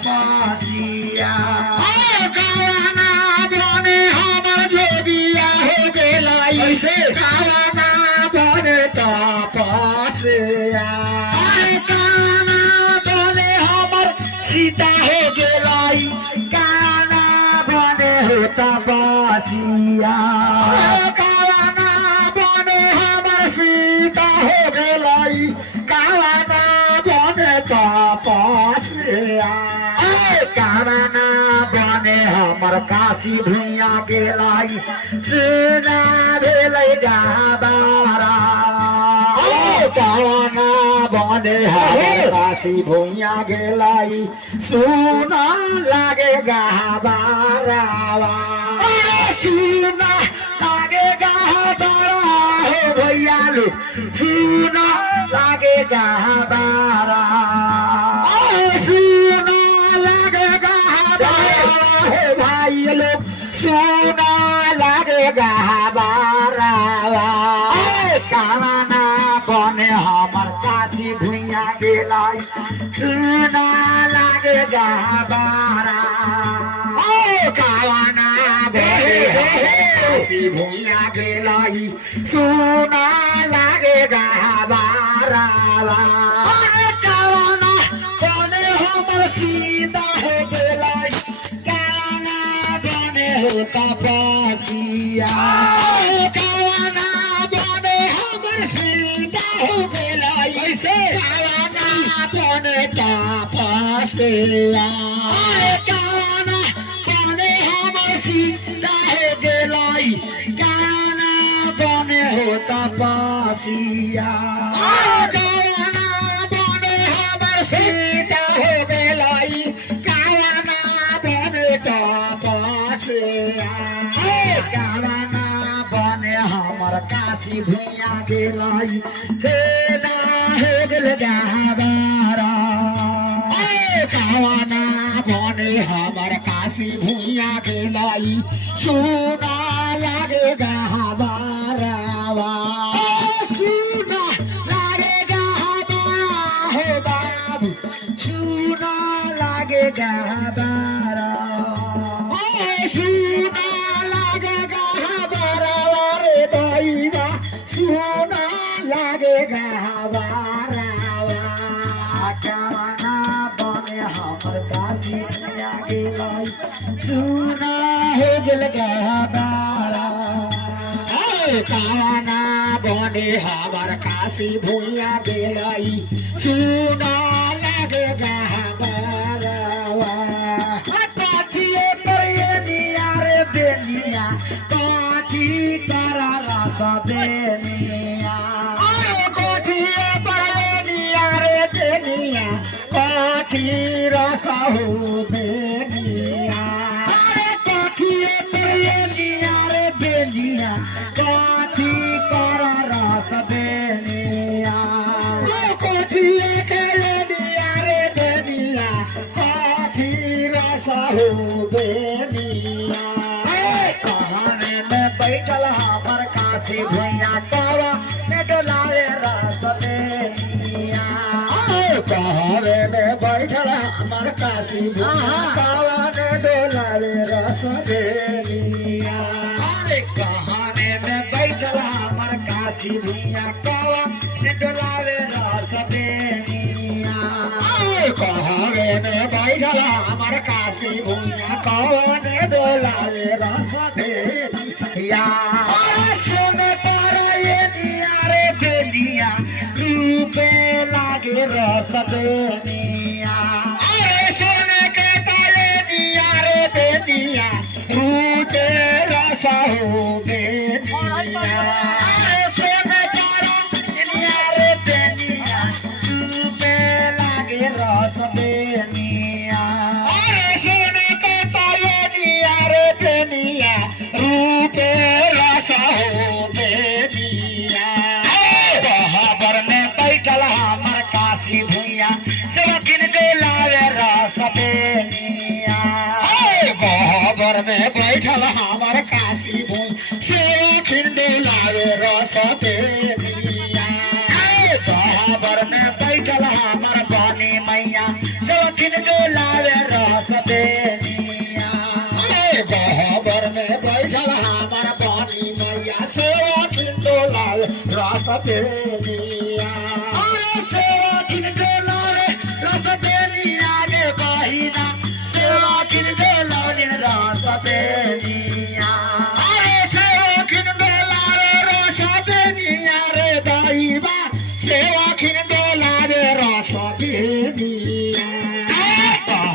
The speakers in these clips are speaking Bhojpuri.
तपसिया कावना बने हमर जोगिया हो गेलाई कावना बने तपसिया कावना बने हमर सीता हो गेलाई कावना बने हो तपसिया कावना बने हमर सीता हो गेलाई कावना बने तपसिया कावना बने हमर काशी भुइया गेलाई सुना भेलै गाबारा कावना बने हमर काशी भुइया गेलाई सुना लागे गाबारा सुना लागे गाबारा हे भैया लो सुना लागे गाबारा सुना लागे गाबारा हे भाई लोग सुना लागे गाबारा कावना बने हमर काशी भुइया गेलाई सुना लागे गाबारा कावना बने काशी भुइया गेलाई सुना लागे गाबारा कावना बने हमर सीता हो गेलाई कावना बने हो तपसिया कावना बने हमर सीता हो गेलाई कावना बने तपसिया कावना बने हमर सीता हो गेलाई कावना बने हो तपसिया कावना बने हमर सीता हो गेलाई कावना बने तपसिया कावना बने हमर काशी भुइया गेलाई सेना हो गेल गाबारा कावना बने हमर काशी भुइया गेलाई सुना लागे गाबारा सुना लागे गाबारा हे बाबू सुना लागे गाबारा सुना लागे गाबारा रे दैवा सुना लागे गाबारा कावना बने हमर काशी भुइया गेलाई सुना हो गेल गाबारा कावना बने हमर काशी भुइया गेलाई सुना लागे गाबारा काठिए बेनिया रे बेनिया काठी करा रस बेनिया काठिए बेनिया रे बेनिया काठी रस हो बेनिया काठिए बेनिया रे बेनिया काठी करा रस बेनिया काठिए बेनिया रे बेनिया काठी रस हो बेनिया कहने में बैठल हमर काशी भुइया कावा में डोलावे रस बेनिया कहने में बैठल हमर काशी भुइया कावा में डोलावे रस बेनिया कहने में बैठल हमर काशी भुइया कावा में डोलावे रस बेनिया कहने में बैठल हमर काशी भुइया कावा में डोलावे रस बेनिया सुन पर ये निया रे बेनिया रूपे लागे रस बेनिया सुन के ताले निया रे बेनिया रूपे रस हो बेनिया सुन पर निया रे बेनिया रूपे लागे रस बेनिया सुन के ताले निया रे बेनिया रूपे रस हो बेनिया बहाबर में बैठल हमर काशी भुइया सेवकिन डोलावे रस बेनिया बहाबर में बैठल हमर काशी भुइया सेवकिन डोलावे रस बेनिया बहाबर में बैठल हमर बानी मैया सेवकिन डोलावे देनिया अरे सेवा किन देला रे रस देनिया रे बहिना सेवा किन देला रे रस देनिया अरे सेवा किन देला रे रस देनिया रे दाईबा सेवा किन देला रे रस देनिया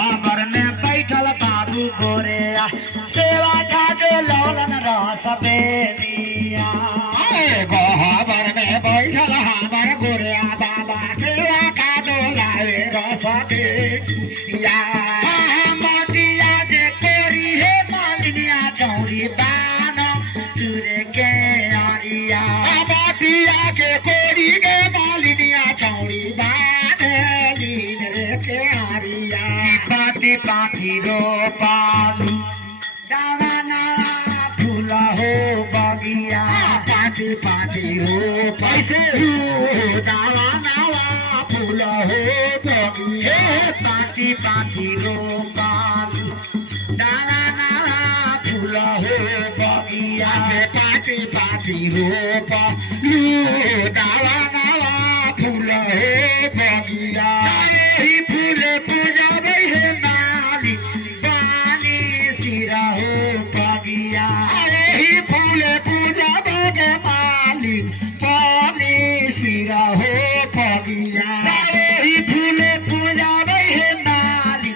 हमर में बैठल बाबू गोरेया सेवा खाके लौलन रस देनिया अरे गोहबर में बैठल हमर गोरेया बाबा सेवा खाके लावे रस देनिया मटिया जे कोरी हे मालिनिया चौरी बान तुरे के आरिया मटिया के कोरी गे मालिनिया चौरी बान लीन रे के आरिया पाती पाती रो पालू दावाना फूला हो बगिया पाती पाती रो कैसे दावाना फूला हो बगिया पाती पाती रो पालू दावाना फूला हो बगिया पाती पाती रो पालू दावाना फूला हो बगिया फूले पूजा बहे माली पानी सिरा हो बगिया अरे ही फूले पूजा बहे माली पानी सिरा हो बगिया अरे ही फूले पूजा बहे माली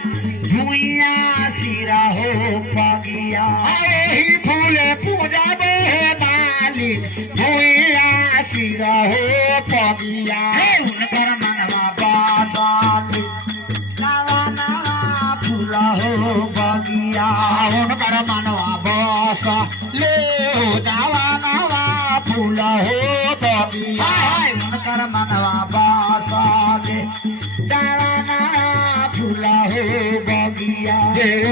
भुइया सिरा हो बगिया अरे ही फूले पूजा बहे माली भुइया सिरा हो बगिया उनकर मनवा बासाली नावा नावा फूला हो बगिया उनकर मनवा बसा ले हो नावा नावा फूला हो बगिया उनकर मनवा बसा ले नावा नावा फूला हो बगिया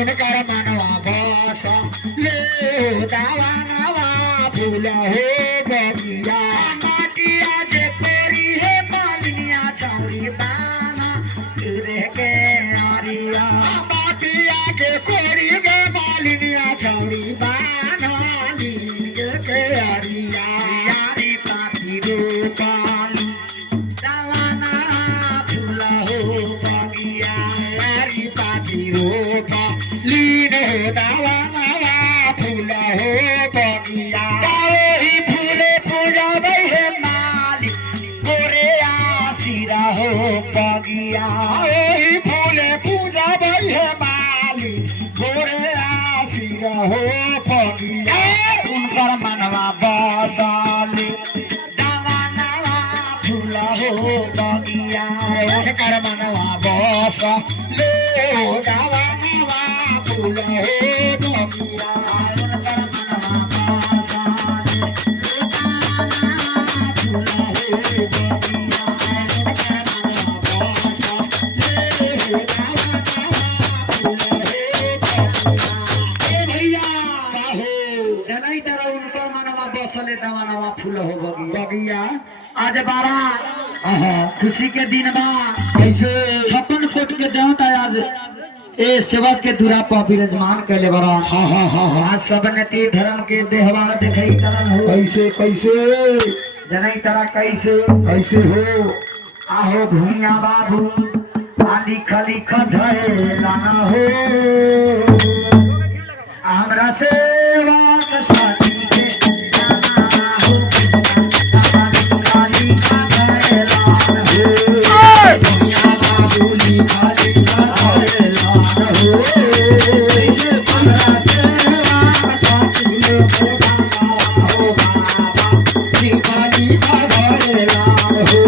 उनकर मनवा बसा ले हो नावा नावा फूला हो बगिया माटिया जे कोरी हे मालिनिया चौरी बाना तुरे के आरिया माटिया के कोरी गे मालिनिया चौरी बाना लीन के आरिया यारी पाती रो पालू दावाना फूला हो बगिया यारी पाती रो लीन हो दावाना फूला हो बगिया ही फूले पूजा बहे माली गोरेया सिरा हो बगिया ही फूले पूजा बहे माली गोरेया सिरा हो बगिया उनकर मनवा बसाली दावाना फूला हो बगिया उनकर मनवा बसा ले हो दावाना फूला हो बगिया उनकर मनवा फूल हो बगिया आज 12 खुशी के दिन बा ऐसे 56 फुट के देवता आज ए सेवक के दूरा पर विराजमान कैले बड़ा आज सब नती धर्म के व्यवहार देखई तरह हो कैसे कैसे जनई तरह कैसे कैसे हो आहो भूमिया बाबू आली खली खधे लाना हो हमरा सेवा के साथी के जाना हो आली खली खधे लाना हो भूमिया बाबू ली खली खधे लाना हो हमरा सेवा के साथी के जाना हो बाबा ली खली खधे लाना हो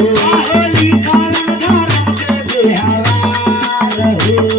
होली कारण धर्म के बेहवार हो